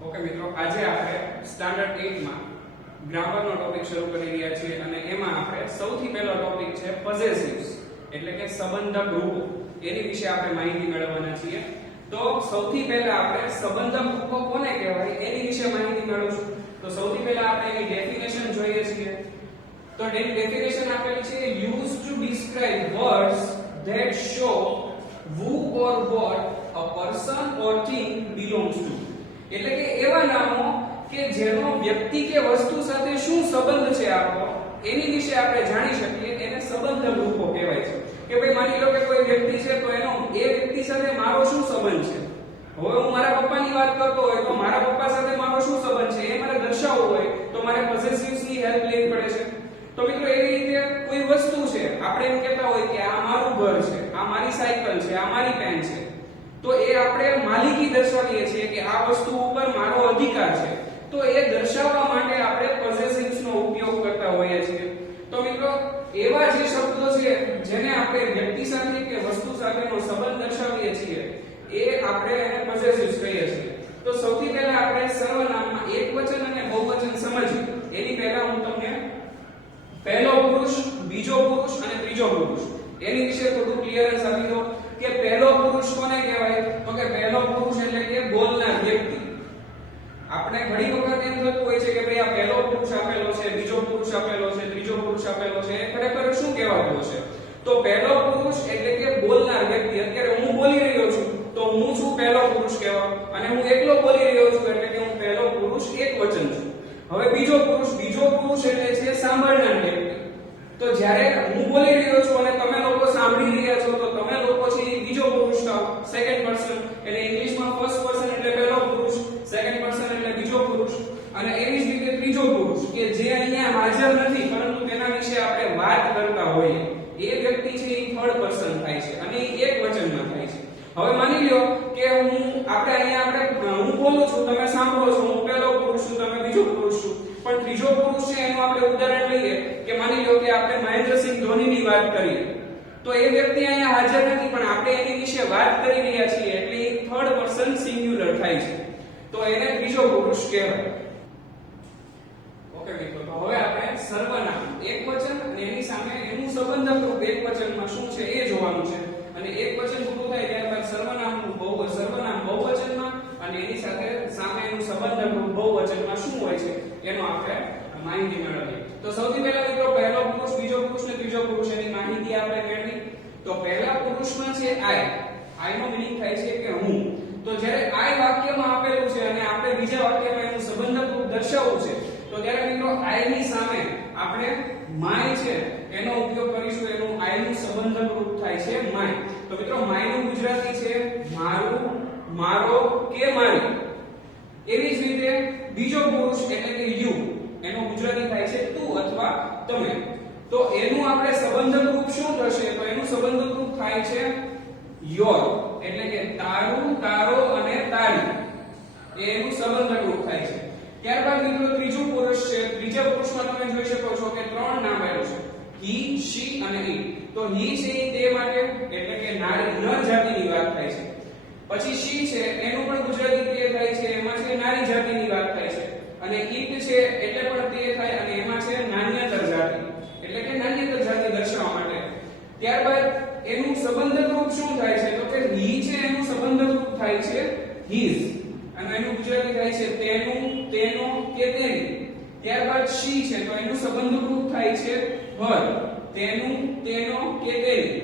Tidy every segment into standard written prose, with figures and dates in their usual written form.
Okay મિત્રો, આજે આપણે સ્ટાન્ડર્ડ 8 માં ગ્રામરનો ટોપિક શરૂ કરી રહ્યા છીએ અને એમાં આપણે સૌથી પહેલો ટોપિક છે પોસેસિવ્સ એટલે કે સંબંધક રૂપો. એની વિશે આપણે માહિતી મેળવવાના છીએ. તો સૌથી પહેલા આપણે સંબંધક રૂપો કોને કહેવાય એની વિશે માહિતી મેળવશું. તો સૌથી પહેલા આપણે એની ડેફિનેશન જોઈએ છીએ. તો ડેફિનેશન આપેલી છે used to describe words that show who or what a person or thing belongs to. એટલે કે એવા નામો કે જેનો વ્યક્તિ કે વસ્તુ સાથે શું સંબંધ છે આપણો એની વિશે આપણે જાણી શકીએ એને સંબંધક રૂપો કહેવાય છે. કે ભાઈ માની લો કે કોઈ વ્યક્તિ છે તો એનો એ વ્યક્તિ સાથે મારો શું સંબંધ છે. હવે હું મારા પપ્પાની વાત કરતો હોય તો મારા પપ્પા સાથે મારો શું સંબંધ છે એ મારે દર્શાવવું હોય તો મારે પોસેસિવ્સ ની હેલ્પ લેવી પડે છે. તો મિત્રો એવી રીતે કોઈ વસ્તુ છે આપણે એમ કહેતા હોય કે આ મારું ઘર છે, આ મારી સાયકલ છે, આ મારી પેન છે, તો એ આપણે માલિકી દર્શાવીએ છીએ કે આ વસ્તુ ઉપર મારો અધિકાર છે. તો એ દર્શાવવા માટે આપણે પોસેસિવ્સ નો ઉપયોગ કરતા હોઈએ છીએ. તો મિત્રો એવા જે શબ્દો છે જેને આપણે વ્યક્તિ સાથે કે વસ્તુ સાથેનો સંબંધ દર્શાવીએ છીએ એ આપણે એને પોસેસિવ્સ કહીએ છીએ. તો સૌથી પહેલા આપણે સર્વનામમાં એકવચન અને બહુવચન સમજીએ. એની પહેલા હું તમને પહેલો પુરુષ, બીજો પુરુષ અને ત્રીજો પુરુષ એની વિશે થોડું ક્લિયરન્સ આપી દો કે પહેલો પુરુષ કોને કહેવાય. તો કે પહેલો પુરુષ એટલે કે બોલનાર વ્યક્તિ. આપણે ઘણી વખત એમ થતું હોય છે કે ભાઈ આ પહેલો પુરુષ આપેલો છે, બીજો પુરુષ આપેલો છે, ત્રીજો પુરુષ આપેલો છે, એ ખરેખર શું કહેવાતું હશે. તો પહેલો પુરુષ એટલે કે બોલનાર વ્યક્તિ. અત્યારે હું બોલી રહ્યો છું તો હું છું પહેલો પુરુષ કહેવા, અને હું એકલો બોલી રહ્યો છું એટલે કે હું પહેલો પુરુષ એકવચન છું. હવે બીજો પુરુષ એટલે છે સાંભળનાર વ્યક્તિ. તો જ્યારે હું બોલી રહ્યો છું અને તમે લોકો સાંભળી રહ્યા છો તો તમે લોકો છે બીજો પુરુષ થાવ, સેકન્ડ પર્સન. એટલે ઇંગ્લિશમાં ફર્સ્ટ પર્સન એટલે પહેલો પુરુષ, સેકન્ડ પર્સન એટલે બીજો પુરુષ, અને એવી જ રીતે ત્રીજો પુરુષ કે જે અહીંયા હાજર નથી પરંતુ તેના વિશે આપણે વાત કરતા હોઈએ એ વ્યક્તિ છે એ થર્ડ પર્સન થાય છે અને એ એક વચનમાં થાય છે. હવે માની લ્યો કે હું બોલું છું, તમે સાંભળો છો, હું પહેલો પુરુષ છું, તમે બીજો પુરુષ છો. પણ ત્રીજો પુરુષ છે એનું આપણે ઉદાહરણ લઈએ કે માની લો કે આપણે મહેન્દ્રસિંહ ધોનીની વાત કરીએ તો એ વ્યક્તિ અહીંયા હાજર નથી પણ આપણે એની વિશે વાત કરી રહ્યા છીએ એટલે એ થર્ડ પર્સન સિંગ્યુલર થાય છે. તો એને ત્રીજો પુરુષ કહેવાય. ઓકે મિત્રો, તો હવે આપણે સર્વનામ એકવચન અને એની સામે એનું સંબંધક રૂપ એકવચનમાં શું છે એ જોવાનું છે. અને એકવચન પૂરું થાય ત્યારબાદ સર્વનામ બહુવચનમાં અને એની સાથે સામે એનું સંબંધક રૂપ બહુવચનમાં શું હોય છે એનો આપણે માહિતી મેળવીએ. તો સૌથી પહેલા મિત્રો પહેલો પુરુષ, બીજો પુરુષ ને ત્રીજો પુરુષ એની માહિતી આપણે મેળવી. તો પહેલા પુરુષમાં છે આઈ નો મીનિંગ થાય છે કે હું. તો જ્યારે આઈ વાક્યમાં આપેલું છે અને આપણે બીજા વાક્યમાં એનું સંબંધક રૂપ દર્શાવવું છે તો ત્યારે મિત્રો આઈ ની સામે આપણે માય છે એનો ઉપયોગ કરીશું. એનું આઈ નું સંબંધક રૂપ થાય છે માય. તો મિત્રો માય નું ગુજરાતી છે મારું, મારો કે મારી. એવી જ રીતે બીજો પુરુષ એટલે કે યુ એનો ગુજરાતી થાય છે તું અથવા તમે. તો એનું આપણે સંબંધક રૂપ શું થશે તો એનું સંબંધક રૂપ થાય છે યોર એટલે કે તારું, તારો અને તારી. એનું સંબંધક રૂપ થાય છે. ત્યારબાદ મિત્રો ત્રીજું પુરુષ છે. ત્રીજા પુરુષમાં તમે જોઈ શકો છો કે ત્રણ નામ આવેલું છે હી, શી અને ઈટ. તો હી છે તે માટે એટલે કે નારી, નર જાતિની વાત થાય છે. પછી શી છે એનું પણ ગુજરાતી તે થાય છે, એમાં છે નારી જાતિની વાત થાય છે. અને ઈટ છે એટલે પણ તે થાય અને એમાં છે નાન્યતર જાતિ એટલે કે નાન્યતર જાતિ દર્શાવવા માટે. ત્યારબાદ એનું સંબંધક રૂપ શું થાય છે તો કે હી છે એનું સંબંધક રૂપ થાય છે હિઝ અને એનું ગુજરાતી થાય છે તેનું, તેનો કે તેની. ત્યારબાદ શી છે તો એનું સંબંધક રૂપ થાય છે હર, તેનું, તેનો કે તેની.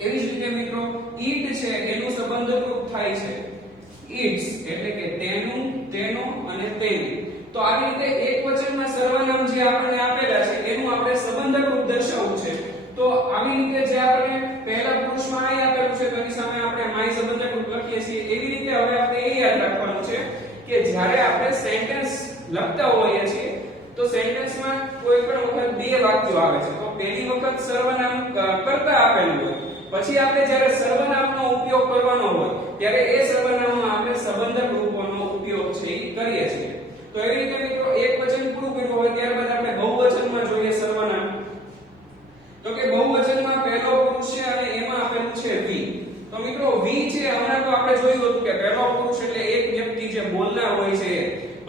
એવી જ રીતે મિત્રો ઈટ છે એનું સંબંધક રૂપ થાય છે ઇટ્સ એટલે કે તેનું, તેનો અને તેની. તો આવી રીતે એકવચનમાં સર્વનામ જે આપણને આપેલા છે એનું આપણે સંબંધક રૂપ દર્શાવવું છે. તો આવી રીતે જે આપણે પહેલા પુરુષમાં આઈ આપેલું છે તો એની સામે આપણે માય સંબંધક રૂપ લખીએ છીએ. એવી રીતે હવે આપણે એ યાદ રાખવાનું છે કે જ્યારે આપણે સેન્ટેન્સ લખતા હોઈએ છીએ તો સેન્ટેન્સમાં કોઈ પણ વખત બે વાક્યો આવે છે. તો પહેલી વખત સર્વનામ કરતા આપેલું હોય, પછી આપણે જ્યારે સર્વનામનો ઉપયોગ કરવાનો હોય ત્યારે એ સર્વનામમાં આપણે સંબંધક રૂપોનો ઉપયોગ છે કરીએ છીએ. તો એવી રીતે મિત્રો એકવચન પૂરું કર્યું હોય ત્યારબાદ આપણે બહુવચનમાં જોઈએ સર્વનામ. તો કે બહુવચનમાં પહેલો પુરુષ છે અને એમાં આપેલું છે વી. તો મિત્રો વી છે હમણાં તો આપણે જોયું હતું કે પહેલો પુરુષ એટલે એક વ્યક્તિ જે બોલનાર હોય છે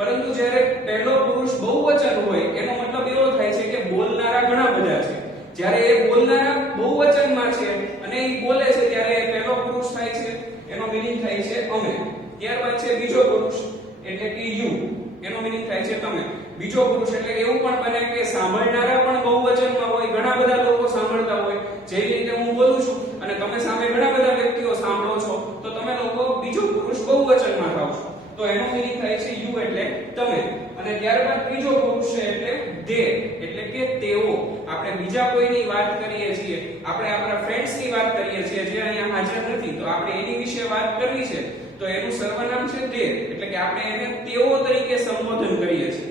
પરંતુ જ્યારે પહેલો પુરુષ બહુવચન હોય એનો મતલબ એવો થાય છે કે બોલનારા ઘણા બધા છે. જ્યારે એ બોલનારા બહુવચનમાં છે અને એ બોલે છે ત્યારે એ પહેલો પુરુષ થાય છે, એનો મીનિંગ થાય છે અમે. ત્યારબાદ છે બીજો પુરુષ એટલે કે યુ, એનો મીનિંગ થાય છે તમે. બીજો પુરુષ એટલે એવું પણ બને કે સાંભળનારા પણ બહુવચનમાં હોય, ઘણા બધા લોકો સાંભળતા હોય. જે રીતે હું બોલું છું અને તમે સામે ઘણા બધા વ્યક્તિઓ સાંભળો છો તો તમે લોકો બીજો પુરુષ બહુવચનમાં થાવ છો. તો એનો મીનિંગ થાય છે યુ એટલે તમે. અને ત્યારબાદ ત્રીજો પુરુષ છે એટલે they એટલે કે તેઓ. આપણે બીજા કોઈની વાત કરીએ છીએ, આપણે આપણા ફ્રેન્ડ્સની વાત કરીએ છીએ જે અહીંયા હાજર નથી, તો આપણે એની વિશે વાત કરવી છે તો એનું સર્વનામ છે they એટલે કે આપણે એને તેઓ તરીકે સંબોધન કરીએ છીએ.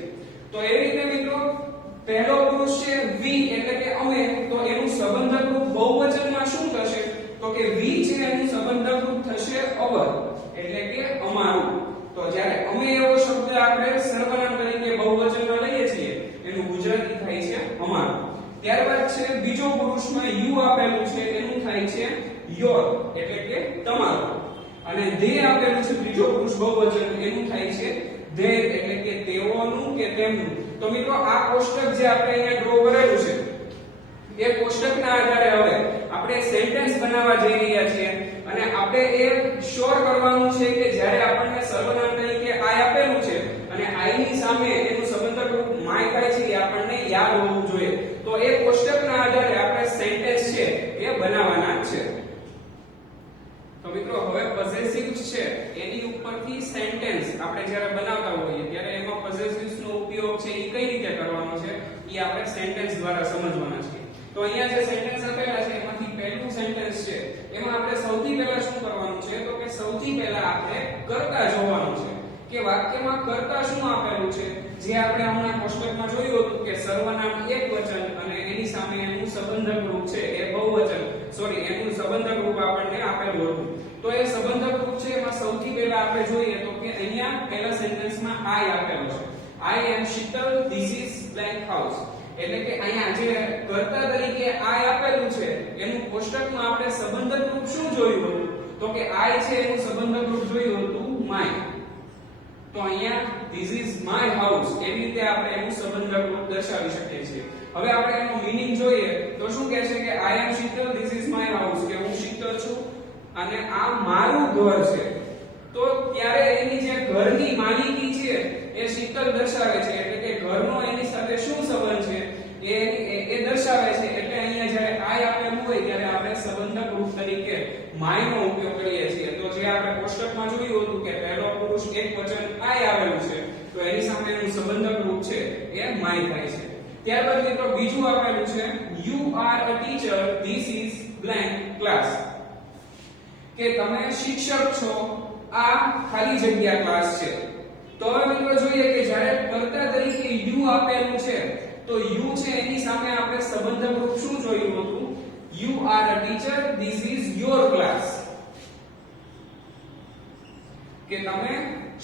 તો એ રીતે મિત્રો પહેલો પુરુષ છે we એટલે કે અમે, તો એનું સંબંધક રૂપ બહુવચનમાં શું થશે? તો કે we છે એનું સંબંધક રૂપ થશે our એટલે કે અમારું. તો જ્યારે અમે એવો શબ્દ આપણે સર્વનામ તરીકે બહુવચનમાં લઈએ છીએ એનું ગુજરાતી થાય છે અમારું. ત્યારબાદ છે બીજો પુરુષમાં you આપેલું છે એનું થાય છે your એટલે કે તમારું. અને they આપેલું છે ત્રીજો પુરુષ બહુવચન એનું થાય છે their એટલે કે તેઓનું કે તેમનું. તો મિત્રો આ કોષ્ટક જે આપણે અહીંયા ડ્રો કરેલું છે એ કોષ્ટકના આધારે હવે આપણે સેન્ટેન્સ બનાવવા જઈ રહ્યા છીએ અને આપણે એ શ્યોર કરવાનું છે કે જ્યારે આપણને સર્વનામ તરીકે I આપેલું છે અને I ની સામે એનું સંબંધક રૂપ my થાય છે એ આપણને યાદ હોવું જોઈએ. તો એ કોષ્ટકના આધારે આપણે સેન્ટેન્સ છે એ બનાવવાના છે. તો મિત્રો હવે પોઝેસિવ્સ છે એની ઉપરથી સેન્ટેન્સ આપણે જ્યારે બનાવતા હોઈએ ત્યારે એમાં પોઝેસિવ્સ નો ઉપયોગ છે એ કઈ રીતે કરવાનો છે એ આપણે સેન્ટેન્સ દ્વારા સમજવાના છે. તો અહીંયા જે સેન્ટેન્સ આપેલા છે એમાંથી પહેલું સેન્ટેન્સ છે એમાં આપણે સૌથી પહેલા શું કરવાનું છે? તો કે સૌથી પહેલા આપણે કર્તા જોવાનું છે કે વાક્યમાં કર્તા શું આપેલું છે. જે આપણે હમણાં કોષ્ટકમાં જોયું હતું કે સર્વનામ એકવચન અને એની સામે એનું સંબંધક રૂપ છે એ બહુવચન, એનું સંબંધક રૂપ આપણને આપેલું હતું. તો એ સંબંધક રૂપ છે એમાં સૌથી પહેલા આપણે જોઈએ તો કે અહીંયા પહેલા સેન્ટેન્સમાં I આપેલો છે. I am Shital, this is blank house. એટલે કે અહીંયા જે કર્તા તરીકે I આપેલું છે એનું કોષ્ટકમાં આપણે સંબંધક રૂપ શું જોયું હતું? તો કે I છે એનું સંબંધક રૂપ જોયું હતું my. તો અહીંયા this is my house એવી રીતે આપણે એનું સંબંધક રૂપ દર્શાવી શકીએ છીએ. હવે આપણે એનો મીનિંગ જોઈએ તો શું કહે છે કે I am Shital, this is my house કે હું શીતલ છું અને આ મારું ઘર છે. તો ત્યારે એની જે ઘરની માલિકી છે એ શીતલ દર્શાવે છે એટલે કે ઘરનો એની સાથે શું સંબંધ છે એ દર્શાવે છે. એટલે અહીંયા જ્યારે I આપેલું હોય ત્યારે આપણે સંબંધક રૂપ તરીકે my નો ઉપયોગ કરીએ છીએ. તો જે આપણે કોષ્ટકમાં જોયું હતું કે પહેલો પુરુષ એકવચન I આવેલું છે તો એની સામે એનું સંબંધક રૂપ છે એ my થાય છે. ત્યારબાદ મિત્રો બીજું આપેલું છે you are a teacher, this is blank class કે તમે શિક્ષક છો, આ ખાલી જગ્યા ક્લાસ છે. તો હવે મિત્રો જોઈએ કે જ્યારે કર્તા તરીકે you આપેલું છે તો you છે એની સામે આપણે સંબંધક રૂપ શું જોયું હતું? you are a teacher, this is your class કે તમે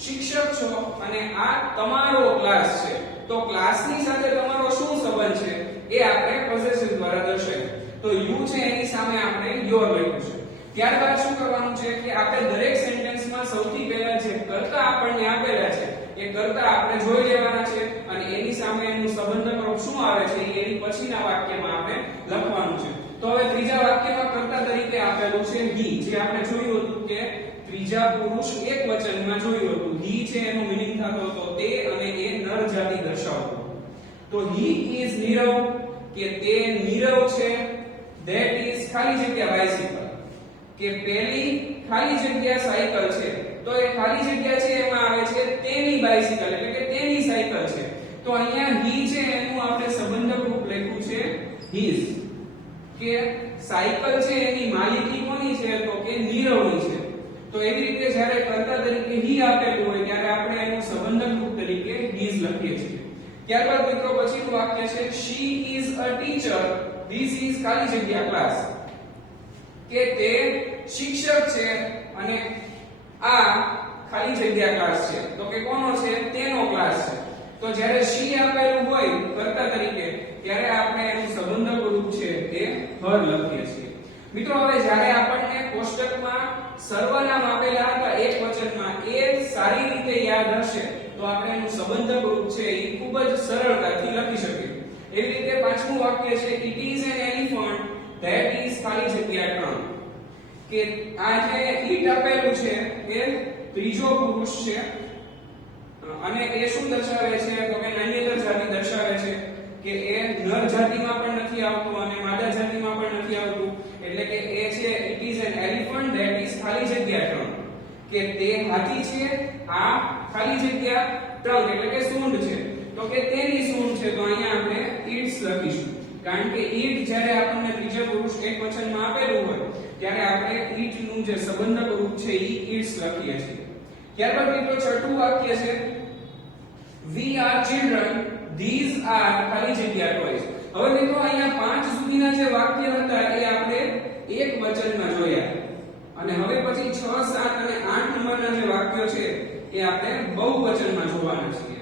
શિક્ષક છો અને આ તમારો ક્લાસ છે. તો ક્લાસની સાથે તમારો શું સંબંધ છે એ આપણે પોઝેસિવ દ્વારા દર્શાવીએ. તો you છે એની સામે આપણે your લખ્યું છે. ત્યારબાદ શું કરવાનું છે કે આપણે દરેક સેન્ટેન્સમાં સૌથી પહેલા જે કર્તા આપણને આપેલા છે એ કર્તા આપણે જોઈ લેવાના છે અને એની સામે એનું સંબંધક રૂપ શું આવે છે એની પછીના વાક્યમાં આપણે લખવાનું છે. તો હવે ત્રીજા વાક્યમાં કર્તા તરીકે આપેલું છે he, જે આપણે જોયું હતું કે ત્રીજા પુરુષ એકવચનમાં જોયું હતું. he છે એનો મીનિંગ થતો હતો તે અને એ નર જાતિ દર્શાવતો. તો he is નીરવ કે તે નીરવ છે. that is ખાલી જગ્યા bicycle કે પેલી ખાલી જગ્યા સાયકલ છે. તો એ ખાલી જગ્યા છે એમાં આવે છે તેની બાઇસિકલ એટલે કે તેની સાયકલ છે. તો અહીંયા he છે એનું આપણે સંબંધક રૂપ લખ્યું છે his કે સાયકલ છે એની માલિકી કોની છે? તો કે નીરવની છે. તો એવી રીતે જ્યારે કર્તા તરીકે he આપેલું હોય ત્યારે આપણે એનું સંબંધક રૂપ તરીકે his લખીએ છીએ. ત્યારબાદ મિત્રો પછીનું વાક્ય છે she is a teacher, this is ખાલી જગ્યા class કે તે શિક્ષક છે અને આ ખાલી જગ્યા ક્લાસ છે. તો કે કોનો છે? તેનો ક્લાસ છે. તો જ્યારે she આપેલું હોય કર્તા તરીકે ત્યારે આપણે એનું સંબંધક રૂપ છે એ her લખીએ છીએ. મિત્રો હવે જ્યારે આપણને કોષ્ટકમાં સર્વનામ આપેલા હતા એકવચનમાં એ સારી રીતે યાદ હશે તો આપણે એનું સંબંધક રૂપ છે એ ખૂબ જ સરળતાથી લખી શકીએ. એવી રીતે પાંચમું વાક્ય છે it is an elephant that is ખાલી જગ્યા ટ્રંક, કે આ જે ઈટ આપેલું છે એ ત્રીજો પુરુષ છે અને એ શું દર્શાવે છે તો કે નાન્યતર જાતિ દર્શાવે છે કે એ નર જાતિમાં પણ નથી આવતું અને માદા જાતિમાં પણ નથી આવતું. એટલે કે એ છે it is an elephant that is ખાલી જગ્યા ટ્રંક, કે તે હાથી છે આ ખાલી જગ્યા ટ્રંક એટલે કે સૂંઢ છે, તો કે તેની સૂંઢ છે. તો અહીંયા આપણે ઈટ્સ લખીશું, કારણ કે ઈટ જ્યારે આપણને ત્રીજા પુરુષ એકવચનમાં આપેલું હોય ત્યારે આપણે ઈટ નું જે સંબંધક રૂપ છે ઈ ઈટ્સ લખીએ છીએ. ત્યારબાદ મિત્રો છઠ્ઠું વાક્ય છે we are children these are ખાલી જગ્યા toys. હવે મિત્રો અહીંયા 5 સુધીના જે વાક્ય હતા એ આપણે એક વચનમાં જોયા અને હવે પછી 6 7 અને 8 નંબરના જે વાક્યો છે એ આપણે બહુવચનમાં જોવાના છીએ.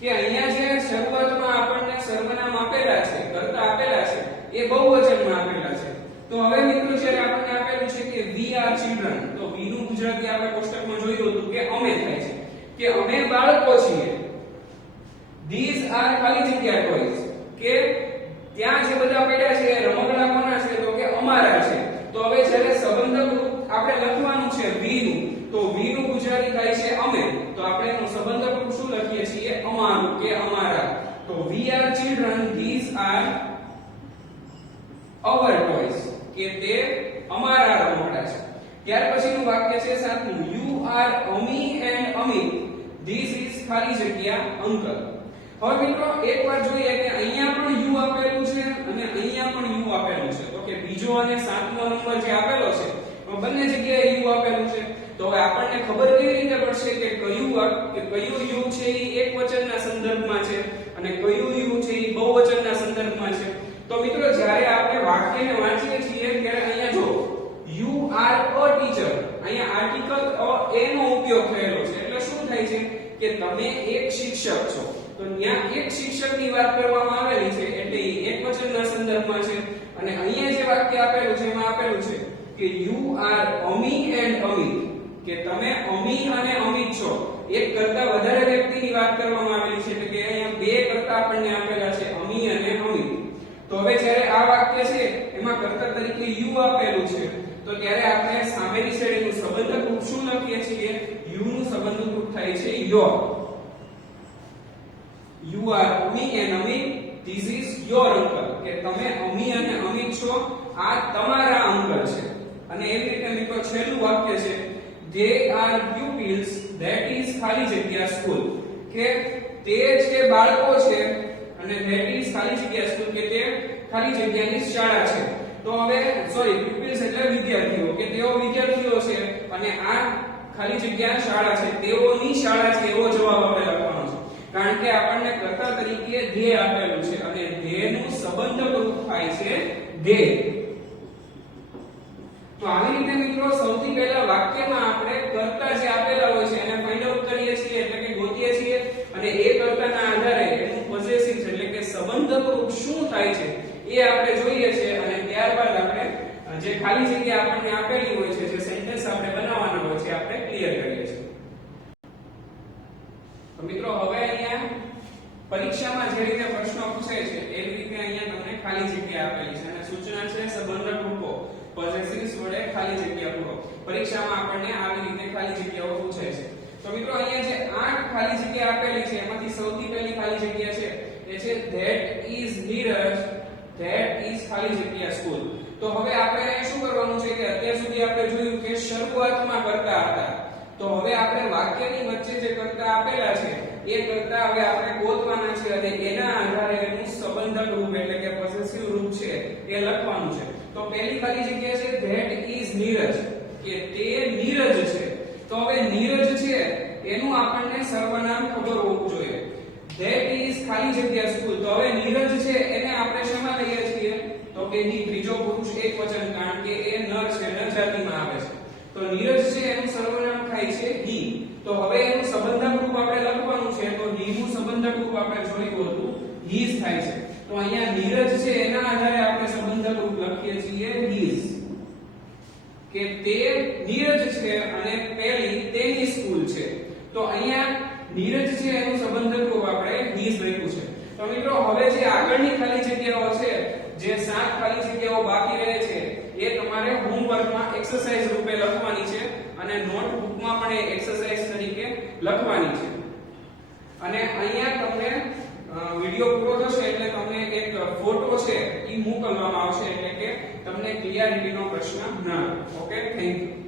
કે અહીંયા જે શરૂઆતમાં આપણને સર્વનામ આપેલા છે, કર્તા આપેલા છે, એ બહુવચનમાં આપેલા છે. તો હવે મિત્રો જ્યારે આપણને આપેલું છે કે we are children, તો we નું ગુજરાતી આપણે કોષ્ટકમાં જોયું હતું કે અમે થાય છે, કે અમે બાળકો છીએ. these are ખાલી જગ્યા toys, કે ત્યાં જે બધા પડ્યા છે રમકડા કોના છે તો કે અમારા છે. તો હવે જ્યારે સંબંધક રૂપ આપણે લખવાનું છે we નું, તો we નું ગુજરાતી થાય છે અમે, તો આપણે એનું સંબંધક રૂપ શું લખીએ છીએ અમારું કે અમારા. તો we are children these are our toys, કે તે અમારા રમકડા છે. ત્યાર પછીનું વાક્ય છે સાતમું you are Ami and Amit this is ખાલી જગ્યા uncle. હવે મિત્રો એકવાર જોઈએ કે અહીંયા પણ u આપેલું છે અને અહીંયા પણ u આપેલું છે, તો કે બીજો અને સાતમો નંબર જે આપેલો છે બંને જગ્યાએ u આપેલું છે. તો હવે આપણને ખબર કેવી રીતે પડશે કે કયું u છે એ એકવચનના સંદર્ભમાં છે અને કયું u છે એ બહુવચનના સંદર્ભમાં છે. તો મિત્રો જ્યારે આપણે વાક્યને વાંચીએ છીએ ત્યારે અહીંયા જો you are a teacher, અહીંયા આર્ટિકલ a નો ઉપયોગ થયેલો છે, એટલે શું થાય છે કે તમે એક શિક્ષક છો. તો ત્યાં એક શિક્ષકની વાત કરવામાં આવેલી છે એટલે એ એકવચનના સંદર્ભમાં છે. અને અહીંયા જે વાક્ય આપેલું છે એમાં આપેલું છે કે you are Ami and Amit, કે તમે અમી અને અમિત છો. એક કરતા વધારે વ્યક્તિની વાત કરવામાં આવેલી છે, એટલે કે અહીંયા બે કરતા આપણને આપેલા છે અમી અને અમિત. તો હવે જ્યારે આ વાક્ય છે એમાં કર્તા તરીકે you આપેલું છે, તો ત્યારે આપણે સામેની શ્રેણીનું સંબંધક રૂપ શું લખીએ છીએ? you નું સંબંધક રૂપ થાય છે your. you are Ami and Amit this is your uncle, કે તમે અમી અને અમિત છો, આ તમારા અંકલ છે. અને એવી રીતે મિત્રો છેલ્લું વાક્ય છે they are pupils that is ખાલી જગ્યા school, કે તે જે બાળકો છે અને that is ખાલી જગ્યા school, કે તે ખાલી જગ્યાની શાળા છે. તો હવે pupils એટલે વિદ્યાર્થીઓ, કે તેઓ વિદ્યાર્થીઓ છે અને આ ખાલી જગ્યા શાળા છે, તેઓની શાળા છે એવો જવાબ આપણે લખવાનો છે. કારણ કે આપણને કર્તા તરીકે they આપેલું છે અને they નું સંબંધક રૂપ થાય છે they. તો આવી રીતે મિત્રો સૌથી પહેલા વાક્યમાં આપણે કર્તા જે આપેલા હોય છે એને ફાઇન્ડ આઉટ કરીએ છીએ, એટલે કે ગોતીએ છીએ અને એ કર્તાના આધારે એનું પોઝેસિવ એટલે કે સંબંધક રૂપ શું થાય છે એ આપણે જોઈએ છીએ. અને ત્યારબાદ આપણે જે ખાલી જગ્યા આપણને આપેલી હોય છે, જે સેન્ટેન્સ આપણે બનાવવાના હોય છે, આપણે ક્લિયર કરીએ છીએ. તો મિત્રો હવે અહીંયા પરીક્ષામાં જે રીતે પ્રશ્નો પૂછાય છે એવી રીતે અહીંયા તમને ખાલી જગ્યા આપેલી છે અને સૂચના છે સંબંધક રૂપો પોઝેસિવ્સ વડે ખાલી જગ્યા પૂરો. પરીક્ષામાં આપણને આવી રીતે ખાલી જગ્યાઓ પૂછાય છે. તો મિત્રો અહીંયા જે 8 ખાલી જગ્યા આપેલી છે એમાંથી સૌથી પહેલી ખાલી જગ્યા છે એ છે that is Neeraj that is ખાલી જગ્યા school. તો હવે આપણે શું કરવાનું છે કે અત્યાર સુધી આપણે જોયું કે શરૂઆતમાં કર્તા હતા, તો હવે આપણે વાક્યની વચ્ચે જે કર્તા આપેલા છે એ કર્તા હવે આપણે ગોતવાના છે અને એના આધારે એનું સંબંધક રૂપ એટલે કે પોઝેસિવ રૂપ છે એ લખવાનું છે. તો પહેલી ખાલી જગ્યા છે that is Neeraj, કે તે નીરજ છે. તો હવે નીરજ છે એનું આપણને સર્વનામ ખબર હોવું જોઈએ. that is ખાલી જગ્યા school, તો હવે નીરજ છે એને આપણે શેમાં લઈએ છીએ તો કે he ત્રીજો પુરુષ એકવચન, કારણ કે એ નર છે, નર જાતિમાં આવે છે. તો નીરજ છે એનું સર્વનામ થાય છે he. તો હવે એનું સંબંધક રૂપ આપણે લખવાનું છે, તો he નું સંબંધક રૂપ આપણે જોયું હતું his થાય છે. તો અહીંયા નીરજ છે એના આધારે આપણે સંબંધક રૂપ લખીએ છીએ his, કે તે નીરજ છે અને પહેલી તેની સ્કૂલ છે. તો અહીંયા નીરજ છે એનું સંબંધક રૂપ આપણે નીઝ લખ્યું છે. તો મિત્રો હવે જે આગળની ખાલી જગ્યાઓ છે, જે 7 ખાલી જગ્યાઓ બાકી રહે છે, એ તમારે હોમવર્કમાં એક્સરસાઇઝ રૂપે લખવાની છે અને નોટબુકમાં પણ એ એક્સરસાઇઝ તરીકે લખવાની છે. અને અહીંયા તમને વિડિયો પૂરો થશે એટલે તમને એક ફોટો છે એ મોકલવામાં આવશે, એટલે કે તમને ક્લિયરિટીનો પ્રશ્ન ન આવે. Okay, thank you.